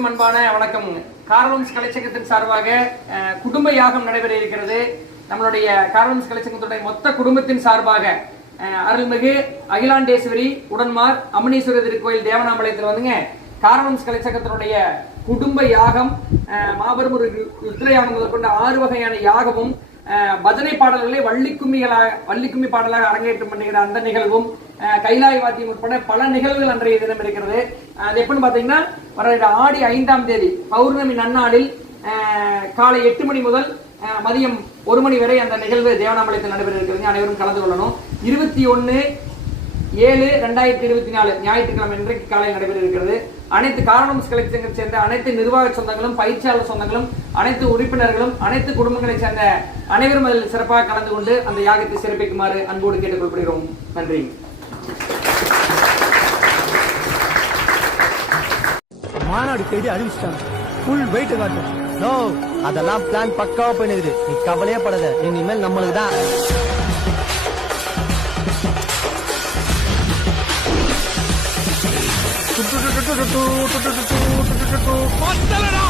அனைவருக்கும் அன்பான வணக்கம். கார்வன்ஸ் கலைச்சங்கத்தின் சார்பாக குடும்ப யாகம் நடைபெற இருக்கிறது. நம்மளுடைய கார்வன்ஸ் கலைச்சங்கத்துடைய மொத்த குடும்பத்தின் சார்பாக அருள்மிகு அகிலாண்டேஸ்வரி உடன்மார் அம்மனீஸ்வரர் திருக்கோயில் தேவனாம்பாளையத்தில் வந்துங்க கார்வன்ஸ் கலைச்சங்கத்தினுடைய குடும்ப யாகம் மாபெரும் ஒரு ருத்ர யாகம் கொண்ட 6 வகையான யாகமும் பஜனை பாடல்களை வள்ளிக்கும்மி பாடலாக அரங்கேற்றம் பண்ணுகிற அந்த நிகழ்வும் கைலாய வாத்தியம் உட்பட பல நிகழ்வுகள் அன்றைய தினம் இருக்கிறது. அது எப்படின்னு பாத்தீங்கன்னா வர ஆடி 5ஆம் தேதி பௌர்ணமி நன்னாளில் காலை 8 மணி முதல் மதியம் 1 மணி வரை அந்த நிகழ்வு தேவனாம்பாளையத்தில் நடைபெற இருக்கிறது. அனைவரும் கலந்து கொள்ளணும். 21/7/2024 ஞாயிற்றுக்கிழமை இன்றைக்கு காலை நடைபெற இருக்கிறது. அனைத்து கார்வன்ஸ் கலைச்சங்கத்தை சேர்ந்த அனைத்து நிர்வாக சொந்தங்களும் பயிற்சியாளர் சொந்தங்களும் அனைத்து உறுப்பினர்களும் அனைத்து குடும்பங்களை சேர்ந்த அனைவரும் அதில் சிறப்பாக கலந்து கொண்டு அந்த யாகத்தை சிறப்பிக்குமாறு அன்போடு கேட்டுக்கொள்கிறோம். நன்றி. மாநாடு தேடி அறிவிச்சிட்டாங்க. ஃபுல் வெயிட் காட்டும். நோ, அதெல்லாம் பிளான் பக்காவா பண்ணிடுது. நீ கவலையே படாத. இனிமேல் நம்மளுக்கு தான். மத்தலடா